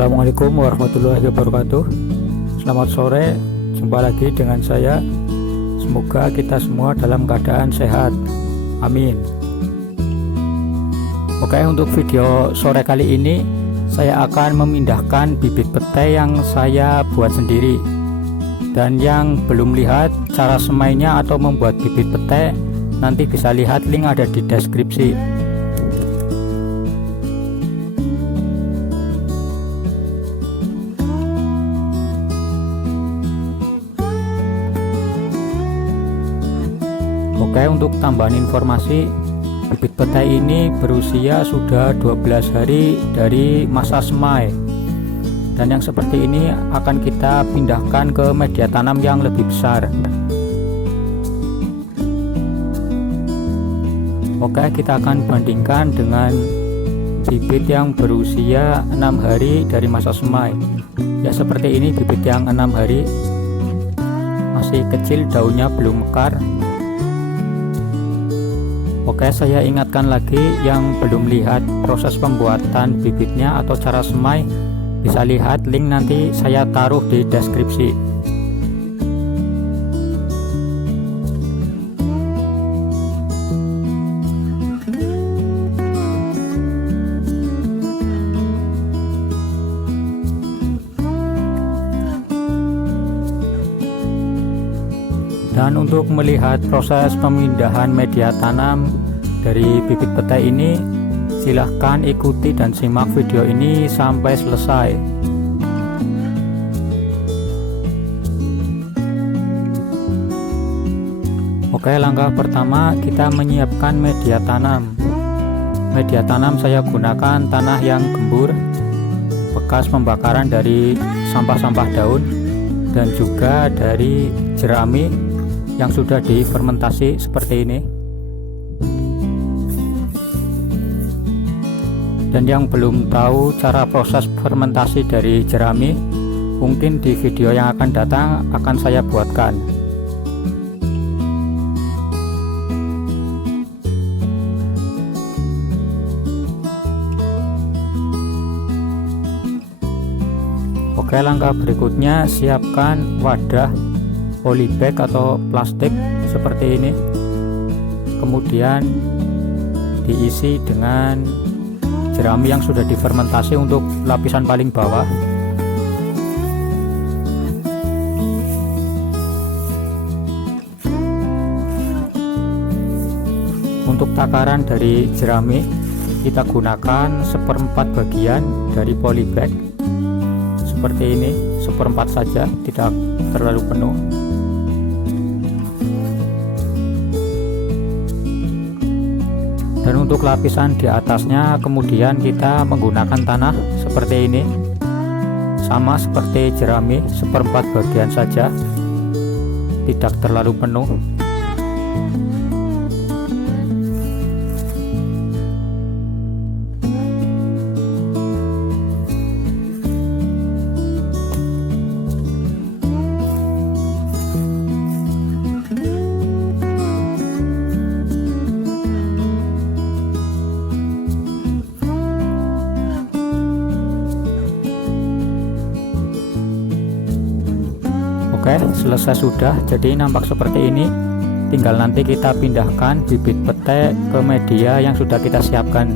Assalamualaikum warahmatullahi wabarakatuh. Selamat sore, jumpa lagi dengan saya. Semoga kita semua dalam keadaan sehat, amin. Oke, untuk video sore kali ini saya akan memindahkan bibit petai yang saya buat sendiri. Dan yang belum lihat cara semainya atau membuat bibit petai, nanti bisa lihat link ada di deskripsi. Oke, untuk tambahan informasi, bibit petai ini berusia sudah 12 hari dari masa semai. Dan yang seperti ini akan kita pindahkan ke media tanam yang lebih besar. Oke, kita akan bandingkan dengan bibit yang berusia 6 hari dari masa semai. Ya, seperti ini bibit yang 6 hari, masih kecil, daunnya belum mekar. Oke, saya ingatkan lagi yang belum lihat proses pembuatan bibitnya atau cara semai, bisa lihat link nanti saya taruh di deskripsi. Dan untuk melihat proses pemindahan media tanam dari bibit petai ini, silahkan ikuti dan simak video ini sampai selesai. Oke, langkah pertama kita menyiapkan media tanam. Media tanam saya gunakan tanah yang gembur, bekas pembakaran dari sampah-sampah daun, dan juga dari jerami yang sudah difermentasi seperti ini. Dan yang belum tahu cara proses fermentasi dari jerami, mungkin di video yang akan datang akan saya buatkan. Oke, langkah berikutnya siapkan wadah polybag atau plastik seperti ini, kemudian diisi dengan jerami yang sudah difermentasi untuk lapisan paling bawah. Untuk takaran dari jerami kita gunakan 1/4 bagian dari polybag seperti ini, 1/4 saja, tidak terlalu penuh. Dan untuk lapisan di atasnya kemudian kita menggunakan tanah seperti ini, sama seperti jerami, 1/4 bagian saja, tidak terlalu penuh. Oke, selesai sudah. Jadi nampak seperti ini. Tinggal nanti kita pindahkan bibit petai ke media yang sudah kita siapkan.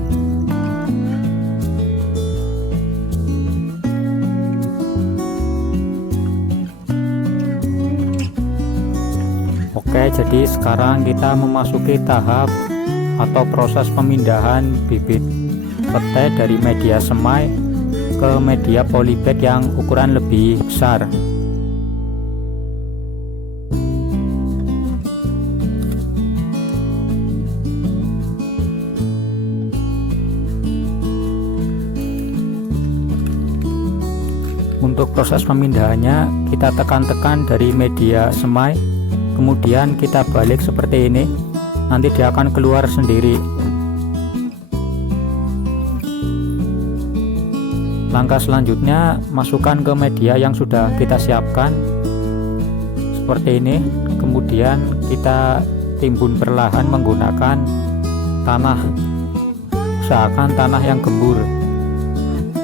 Oke, jadi sekarang kita memasuki tahap atau proses pemindahan bibit petai dari media semai ke media polybag yang ukuran lebih besar. Untuk proses pemindahannya kita tekan-tekan dari media semai, kemudian kita balik seperti ini, nanti dia akan keluar sendiri. Langkah selanjutnya masukkan ke media yang sudah kita siapkan seperti ini, kemudian kita timbun perlahan menggunakan tanah, usahakan tanah yang gembur.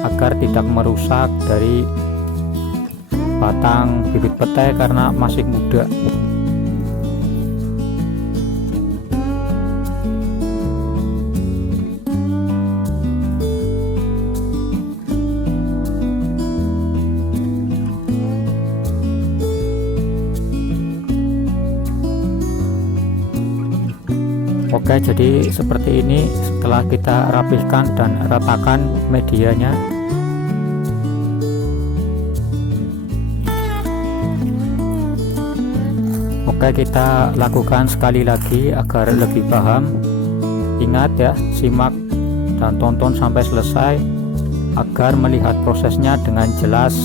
agar tidak merusak dari batang bibit petai karena masih muda. Oke, jadi seperti ini setelah kita rapihkan dan ratakan medianya. Oke, kita lakukan sekali lagi agar lebih paham. Ingat ya, simak dan tonton sampai selesai agar melihat prosesnya dengan jelas.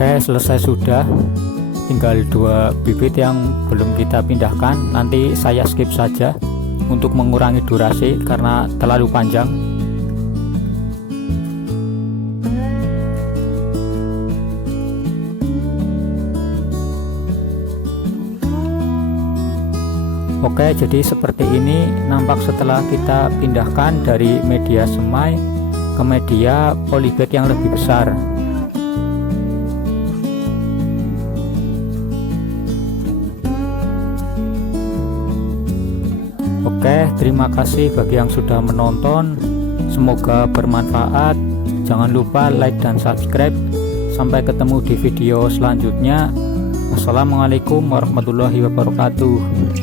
Oke, selesai sudah. Tinggal 2 bibit yang belum kita pindahkan. Nanti saya skip saja untuk mengurangi durasi karena terlalu panjang. Oke, jadi seperti ini nampak setelah kita pindahkan dari media semai ke media polybag yang lebih besar. Oke, terima kasih bagi yang sudah menonton. Semoga bermanfaat. Jangan lupa like dan subscribe. Sampai ketemu di video selanjutnya. Wassalamualaikum warahmatullahi wabarakatuh.